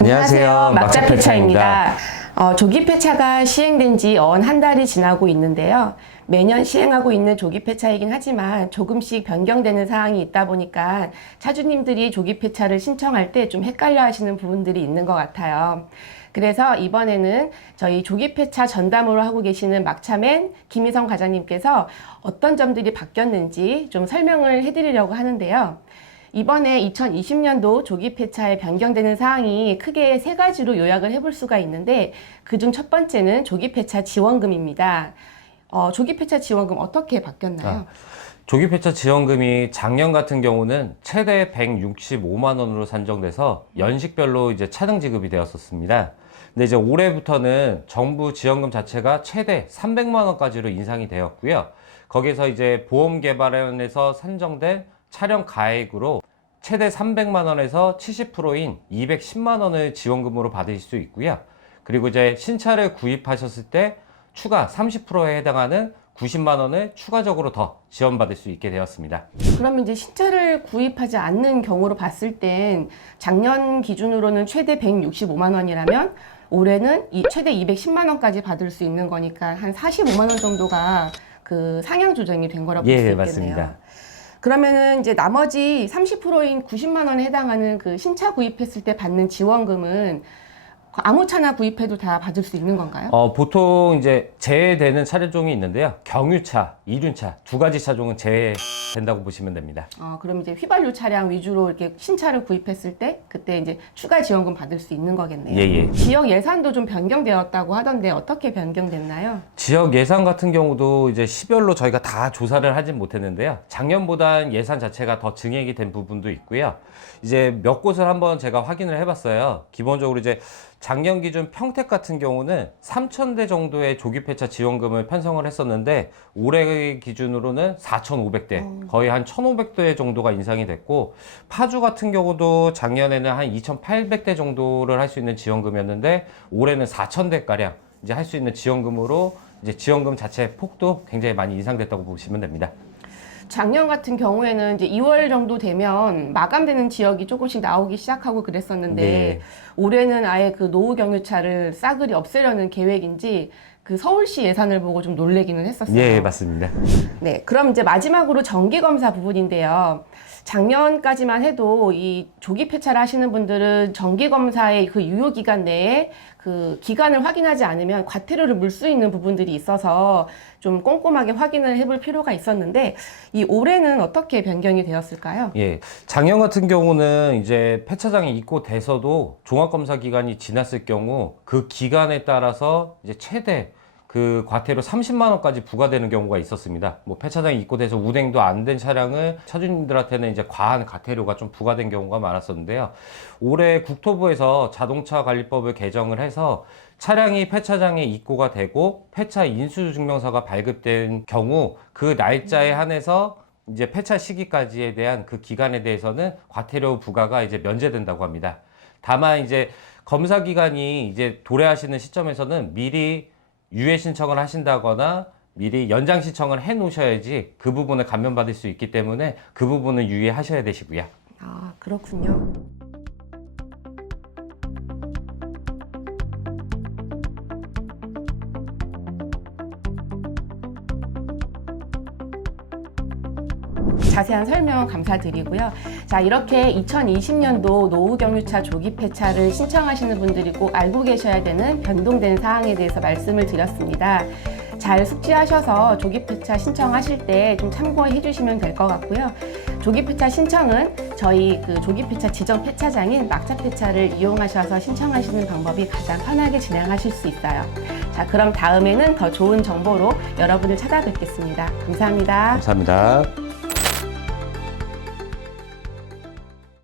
안녕하세요. 막자폐차입니다. 조기폐차가 시행된 지 한 달이 지나고 있는데요. 매년 시행하고 있는 조기폐차이긴 하지만 조금씩 변경되는 사항이 있다 보니까 차주님들이 조기폐차를 신청할 때 좀 헷갈려 하시는 부분들이 있는 것 같아요. 그래서 이번에는 저희 조기폐차 전담으로 하고 계시는 막차맨 김희성 과장님께서 어떤 점들이 바뀌었는지 좀 설명을 해드리려고 하는데요. 이번에 2020년도 조기폐차에 변경되는 사항이 크게 세 가지로 요약을 해볼 수가 있는데 그중 첫 번째는 조기폐차 지원금입니다. 조기폐차 지원금 어떻게 바뀌었나요? 조기폐차 지원금이 작년 같은 경우는 최대 165만 원으로 산정돼서 연식별로 이제 차등 지급이 되었었습니다. 근데 이제 올해부터는 정부 지원금 자체가 최대 300만 원까지로 인상이 되었고요. 거기서 이제 보험개발원에서 산정된 차량 가액으로 최대 300만 원에서 70%인 210만 원을 지원금으로 받으실 수 있고요. 그리고 이제 신차를 구입하셨을 때 추가 30%에 해당하는 90만 원을 추가적으로 더 지원받을 수 있게 되었습니다. 그러면 이제 신차를 구입하지 않는 경우로 봤을 땐 작년 기준으로는 최대 165만 원이라면 올해는 최대 210만 원까지 받을 수 있는 거니까 한 45만 원 정도가 그 상향 조정이 된 거라고 볼 수 있겠네요. 맞습니다. 그러면은 이제 나머지 30%인 90만 원에 해당하는 그 신차 구입했을 때 받는 지원금은 아무 차나 구입해도 다 받을 수 있는 건가요? 보통 이제 제외되는 차량종이 있는데요. 경유차, 이륜차 두 가지 차종은 제외된다고 보시면 됩니다. 그럼 이제 휘발유 차량 위주로 이렇게 신차를 구입했을 때 그때 이제 추가 지원금 받을 수 있는 거겠네요. 예. 지역 예산도 좀 변경되었다고 하던데 어떻게 변경됐나요? 지역 예산 같은 경우도 이제 시별로 저희가 다 조사를 하진 못했는데요. 작년보단 예산 자체가 더 증액이 된 부분도 있고요. 이제 몇 곳을 한번 제가 확인을 해봤어요. 기본적으로 이제 작년 기준 평택 같은 경우는 3,000대 정도의 조기폐차 지원금을 편성을 했었는데 올해 기준으로는 4,500대, 거의 한 1,500대 정도가 인상이 됐고 파주 같은 경우도 작년에는 한 2,800대 정도를 할 수 있는 지원금이었는데 올해는 4,000대가량 이제 할 수 있는 지원금으로 이제 지원금 자체 폭도 굉장히 많이 인상됐다고 보시면 됩니다. 작년 같은 경우에는 이제 2월 정도 되면 마감되는 지역이 조금씩 나오기 시작하고 그랬었는데 네. 올해는 아예 그 노후 경유차를 싸그리 없애려는 계획인지 그 서울시 예산을 보고 좀 놀래기는 했었어요. 예, 맞습니다. 네, 그럼 이제 마지막으로 정기검사 부분인데요. 작년까지만 해도 이 조기 폐차를 하시는 분들은 정기검사의 그 유효기간 내에 그 기간을 확인하지 않으면 과태료를 물 수 있는 부분들이 있어서 좀 꼼꼼하게 확인을 해볼 필요가 있었는데 이 올해는 어떻게 변경이 되었을까요? 예, 작년 같은 경우는 이제 폐차장이 입고돼서도 종합검사 기간이 지났을 경우 그 기간에 따라서 이제 최대 그 과태료 30만 원까지 부과되는 경우가 있었습니다. 뭐 폐차장이 입고돼서 운행도 안 된 차량을 차주님들한테는 이제 과한 과태료가 좀 부과된 경우가 많았었는데요. 올해 국토부에서 자동차 관리법을 개정을 해서 차량이 폐차장에 입고가 되고 폐차 인수증명서가 발급된 경우 그 날짜에 한해서 이제 폐차 시기까지에 대한 그 기간에 대해서는 과태료 부과가 이제 면제된다고 합니다. 다만 이제 검사 기간이 이제 도래하시는 시점에서는 미리 유예 신청을 하신다거나 미리 연장 신청을 해 놓으셔야지 그 부분을 감면받을 수 있기 때문에 그 부분을 유의하셔야 되시고요. 아, 그렇군요. 자세한 설명 감사드리고요. 자, 이렇게 2020년도 노후 경유차 조기 폐차를 신청하시는 분들이 꼭 알고 계셔야 되는 변동된 사항에 대해서 말씀을 드렸습니다. 잘 숙지하셔서 조기 폐차 신청하실 때 좀 참고해 주시면 될 것 같고요. 조기 폐차 신청은 저희 그 조기 폐차 지정 폐차장인 막차 폐차를 이용하셔서 신청하시는 방법이 가장 편하게 진행하실 수 있어요. 자, 그럼 다음에는 더 좋은 정보로 여러분을 찾아뵙겠습니다. 감사합니다. 감사합니다.